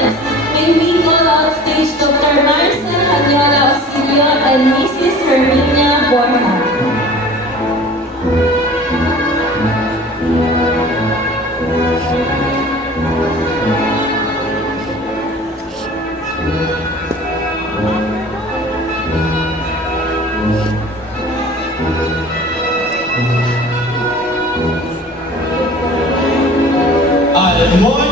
Gomez, may we call out stage Dr. Marcel Adiola Auxilio and Mrs. Herminia Borja. Almon